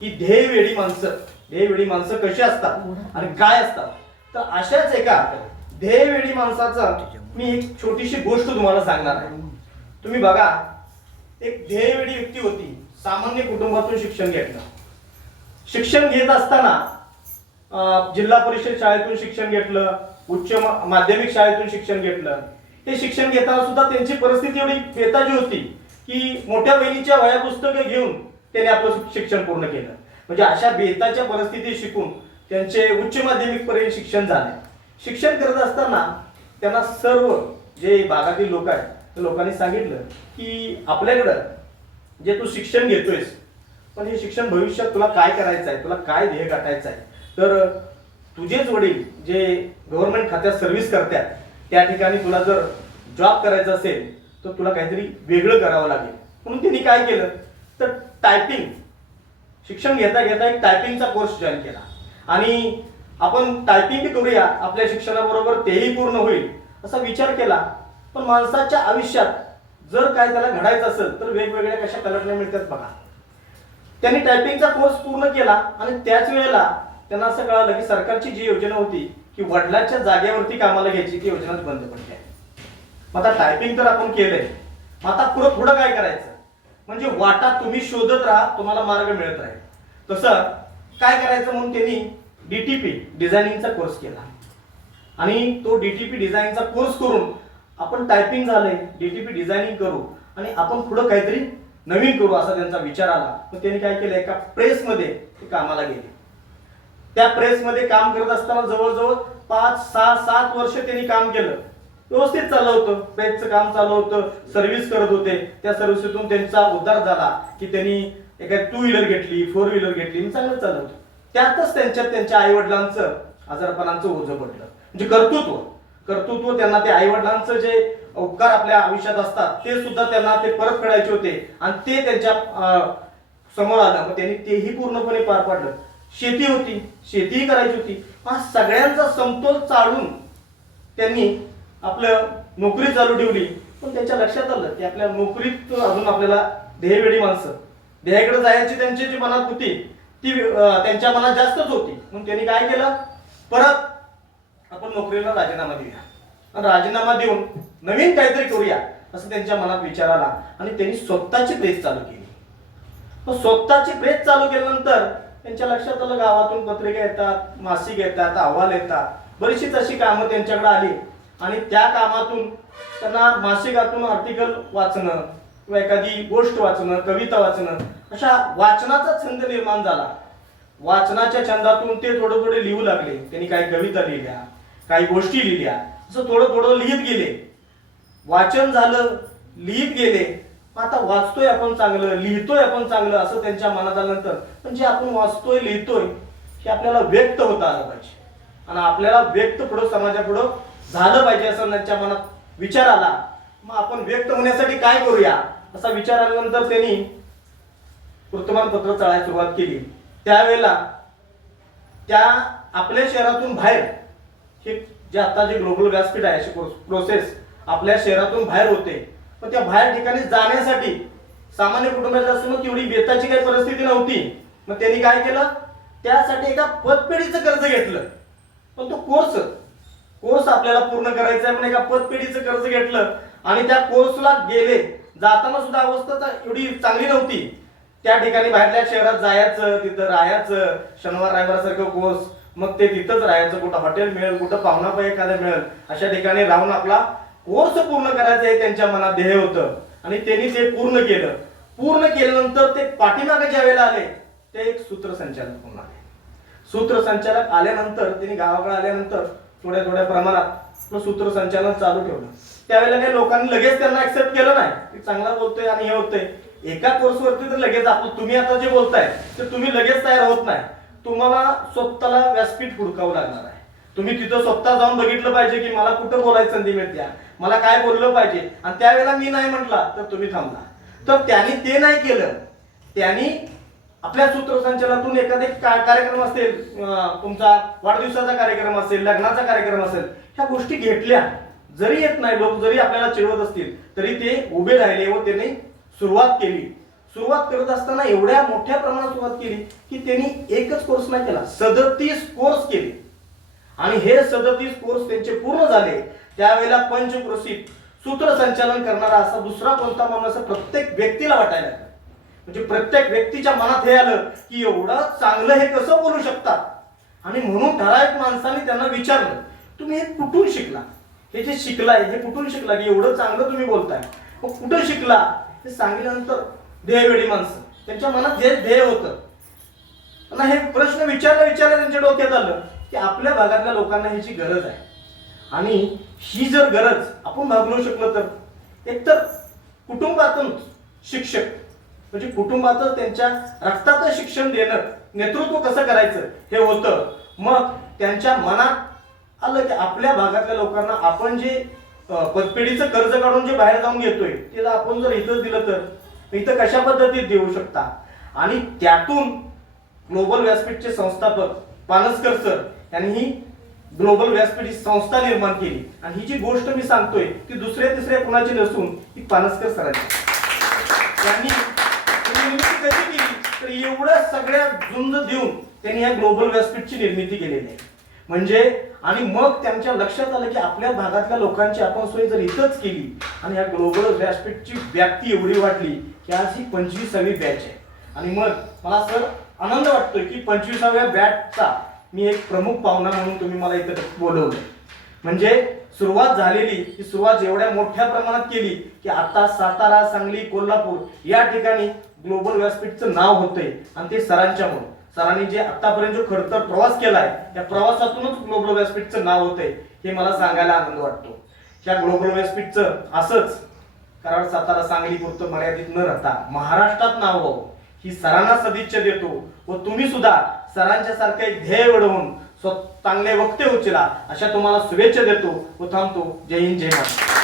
की ध्येयवेडी माणसं कशी असतात आणि काय असतात. तर अशाच एका ध्येयवेडी माणसाचा मी एक छोटीशी गोष्ट तुम्हाला सांगणार आहे. तुम्ही बघा, एक ध्येयवेडी व्यक्ती होती, सामान्य कुटुंबातून शिक्षण घेत असताना जिल्हा परिषद शाळेतून शिक्षण घेतलं, उच्च माध्यमिक शाळेतून शिक्षण घेतलं. ते शिक्षण घेताना सुद्धा त्यांची परिस्थिती एवढी बेताची होती की मोठ्या बहिणीच्या वह्या पुस्तकं घेऊन त्याने आपलं शिक्षण पूर्ण केलं. म्हणजे अशा बेताच्या परिस्थितीत शिकून त्यांचे उच्च माध्यमिक पर्यंत शिक्षण झाले. शिक्षण करत असताना त्यांना सर्व जे भागातील लोक आहेत त्या लोकांनी सांगितलं की आपल्याकडं जे तू शिक्षण घेतोयस, पण हे शिक्षण भविष्यात तुला काय करायचं आहे, तुला काय ध्येय गाठायचं आहे, तर तुझेच वडील जे गव्हर्नमेंट खात्यात सर्व्हिस करतात त्या ठिकाणी तुला जर जॉब करायचा असेल तर तुला काहीतरी वेगळं करावं लागेल. म्हणून त्यांनी काय केलं तर टायपिंग शिक्षण घेता घेता एक टायपिंगचा कोर्स जॉईन केला आणि आपण टायपिंग करूया, आपल्या शिक्षणाबरोबर तेही पूर्ण होईल असा विचार केला. पण माणसाच्या आयुष्यात जर काय त्याला घडायचं असेल तर वेगवेगळ्या कशा कल्पना मिळतात बघा. त्यांनी टायपिंगचा कोर्स पूर्ण केला आणि त्याच वेळेला त्यांना असं कळालं की सरकारची जी योजना होती की वडिलांच्या जागेवरती कामाला घ्यायची ती योजनाच बंद पडली आहे. मग आता टायपिंग तर आपण केलंय, आता पुढं काय करायचं, म्हणजे वाटा तुम्ही शोधत राहा, तुम्हाला मार्ग मिळत राहील. तसं काय करायचं म्हणून त्यांनी डीटीपी डिझायनिंगचा कोर्स केला आणि तो डीटीपी डिझायनिंगचा कोर्स करून आपण टायपिंग झालंय, डीटीपी डिझायनिंग करू आणि आपण पुढं काहीतरी नवीन करू असा त्यांचा विचार आला. मग त्यांनी काय केलं, एका प्रेसमध्ये ते कामाला गेले. त्या प्रेसमध्ये काम करत असताना जवळजवळ 5, 6, 7 वर्ष त्यांनी काम केलं. व्यवस्थित चाललं होतं, प्रेसचं काम चालू होतं, सर्व्हिस करत होते. त्या सर्व्हिसेतून त्यांचा उद्धार झाला की त्यांनी एका 2 व्हीलर घेतली, 4 व्हीलर घेतली, चांगलं चाललं होतं. त्यातच त्यांच्या आई वडिलांचं आजारपणाचं ओझं पडलं. म्हणजे कर्तृत्व त्यांना ते आई वडिलांचं जे उपकार आपल्या आयुष्यात असतात ते सुद्धा त्यांना ते परत फेडायचे होते आणि ते त्यांच्या समोर आलं. मग त्यांनी तेही पूर्णपणे पार पाडलं. शेती होती, शेतीही करायची होती. हा सगळ्यांचा समतोल चालून त्यांनी आपलं नोकरी चालू ठेवली. पण त्यांच्या लक्षात आलं की आपल्या नोकरीत अजून आपल्याला ध्येयवेडी माणसं, ध्येयाकडे जायची त्यांची जी मनात होती ती त्यांच्या मनात जास्तच होती. म्हणून त्यांनी काय केलं, परत आपण नोकरीला राजीनामा देऊया, राजीनामा देऊन नवीन काहीतरी करूया असं त्यांच्या मनात विचार आला आणि त्यांनी स्वतःची प्रेस चालू केली. स्वतःची प्रेस चालू केल्यानंतर त्यांच्या लक्षात आलं गावातून पत्रिका येतात, मासिक येतात, अहवाल येतात, बरीचशीच अशी कामं त्यांच्याकडे आली आणि त्या कामातून त्यांना मासिकातून आर्टिकल वाचणं किंवा एखादी गोष्ट वाचणं, कविता वाचणं, अशा वाचनाचा छंद निर्माण झाला. वाचनाच्या छंदातून ते थोडे लिहू लागले. त्यांनी काही कविता लिहिल्या, काही गोष्टी लिहिल्या, असं थोडं लिहित गेले. वाचन झालं, लिहित गेले. आता वाचतोय आपण चांगलं, लिहितोय आपण चांगलं असं त्यांच्या मनात आल्यानंतर म्हणजे आपण वाचतोय, लिहितोय हे आपल्याला व्यक्त होता आलं पाहिजे आणि आपल्याला व्यक्त पुढं समाजापुढं झालं पाहिजे असं त्यांच्या मनात विचार आला. मग आपण व्यक्त होण्यासाठी काय करूया असा विचार आल्यानंतर त्यांनी वर्तमानपत्र चाळायला सुरुवात केली. त्यावेळेला त्या आपल्या शहरातून बाहेर हे जे आता जे ग्लोबल व्यासपीठ आहे अशी प्रोसेस आपल्या शहरातून बाहेर होते. पण त्या बाहेर ठिकाणी जाण्यासाठी सामान्य कुटुंबाच्या असं तेवढी बेताची काही परिस्थिती नव्हती. मग त्यांनी काय केलं, त्यासाठी एका पतपेढीचं कर्ज घेतलं. पण तो कोर्स आपल्याला पूर्ण करायचा आहे म्हणून एका पतपेढीचं कर्ज घेतलं आणि त्या कोर्सला गेले. जाताना सुद्धा अवस्था एवढी चांगली नव्हती. त्या ठिकाणी बाहेरल्या शहरात जायचं, तिथं राहायचं, शनिवार रविवारसारखं कोर्स, मग ते तिथंच राहायचं, कुठं हॉटेल मिळेल, कुठं पाहुणा एखादा मिळेल अशा ठिकाणी राहून आपला कोर्स पूर्ण करायचं हे त्यांच्या मनात ध्येय होतं आणि त्यांनी ते पूर्ण केलं. पूर्ण केल्यानंतर ते पाठीमागे ज्या वेळेला आले ते एक सूत्रसंचालक म्हणून आले. सूत्रसंचालक आल्यानंतर त्यांनी गावाकडे आल्यानंतर थोड्या प्रमाणात सूत्रसंचालन चालू ठेवलं. त्यावेळेला काही लोकांनी लगेच त्यांना ऍक्सेप्ट केलं नाही की चांगला बोलतोय आणि हे होतंय. एका कोर्सवरती तर लगेच तुम्ही आता जे बोलताय ते तुम्ही लगेच तयार होत नाही. तुम्हाला स्वतःला व्यासपीठ हुडकावं लागणार आहे. तुम्ही तिथं स्वतः जाऊन बघितलं पाहिजे की मला कुठं बोलायची संधी मिळते, मला काय बोललं पाहिजे आणि त्यावेळेला मी नाही म्हटला तर तुम्ही थांबला. तर त्यांनी ते नाही केलं. त्यांनी आपल्या सूत्रसंचालनातून एखादे कार्यक्रम असेल, तुमचा वाढदिवसाचा कार्यक्रम असेल, लग्नाचा कार्यक्रम असेल, ह्या गोष्टी घेतल्या. जरी येत नाही लोक, जरी आपल्याला चिडवत असतील तरी ते उभे राहिले व त्यांनी सुरुवात केली. सुरुवात करत असताना एवढ्या मोठ्या प्रमाणात सुरुवात केली की त्यांनी एकच कोर्स नाही केला, 37 कोर्स केले. आणि हे 37 कोर्स त्यांचे पूर्ण झाले त्यावेळेला पंचक्रोशीत सूत्रसंचालन करणारा असा दुसरा कोणता माणूस असं प्रत्येक व्यक्तीला वाटायला लागलं. म्हणजे प्रत्येक व्यक्तीच्या मनात हे आलं की एवढं चांगलं हे कसं बोलू शकतात. आणि म्हणून ठराविक माणसाने त्यांना विचारलं, तुम्ही हे कुठून शिकला, हे जे शिकलाय हे कुठून शिकला की एवढं चांगलं तुम्ही बोलताय, मग कुठं शिकला हे सांगितल्यानंतर ध्येयवेडी माणसं त्यांच्या मनात हे ध्येय होतं. त्यांना हे प्रश्न विचारल्या त्यांच्या डोक्यात आलं की आपल्या भागातल्या लोकांना ह्याची गरज आहे. आणि ही जर गरज आपण भागवू शकलो तर एकतर कुटुंबातून शिक्षक म्हणजे कुटुंबातच त्यांच्या रक्ताचं शिक्षण देणं, नेतृत्व कसं करायचं हे होतं. मग त्यांच्या मनात आलं की आपल्या भागातल्या लोकांना आपण जे पतपेढीचं कर्ज काढून जे बाहेर जाऊन घेतोय ते आपण जर इथंच दिलं तर इथं कशा पद्धतीत देऊ शकता. आणि त्यातून ग्लोबल व्यासपीठचे संस्थापक पानसकर सर यांनी ही ग्लोबल व्यासपीठ ही संस्था निर्माण केली. आणि ही जी गोष्ट मी सांगतोय ती दुसऱ्या तिसऱ्या कुणाची नसून ही पानसकर सरांची. त्यांनी निर्मिती कशी केली तर एवढ्या सगळ्या झुंज देऊन त्यांनी या ग्लोबल व्यासपीठची निर्मिती केलेली आहे. म्हणजे आणि मग त्यांच्या लक्षात आलं की आपल्या भागातल्या लोकांची आपण सोय जर इथंच केली आणि या ग्लोबल व्यासपीठची व्याप्ती एवढी वाढली की आज ही 25वी बॅच आहे. आणि मग मला सर आनंद वाटतोय की 25व्या बॅचचा मी एक प्रमुख पाहुणा म्हणून तुम्ही मला इथं बोलवलं. म्हणजे सुरुवात झालेली ही सुरुवात एवढ्या मोठ्या प्रमाणात केली की आता सातारा, सांगली, कोल्हापूर या ठिकाणी ग्लोबल व्यासपीठचं नाव होतंय. आणि ते सरांच्यामुळे, सरांनी जे आतापर्यंत जो खडतर प्रवास केलाय त्या प्रवासातूनच ग्लोबल व्यासपीठचं नाव होतंय हे मला सांगायला आनंद वाटतो. ह्या ग्लोबल व्यासपीठचं असंच कराड, सातारा, सांगली पुरतं मर्यादित न राहता महाराष्ट्रात नाव व्हावं ही सरांना सदिच्छा देतो. व तुम्ही सुद्धा सरांच्या सारखे एक ध्येय घडवून चांगले वक्ते उचला अशा तुम्हाला शुभेच्छा देतो व थांबतो. जय हिंद, जय महाराष्ट्र.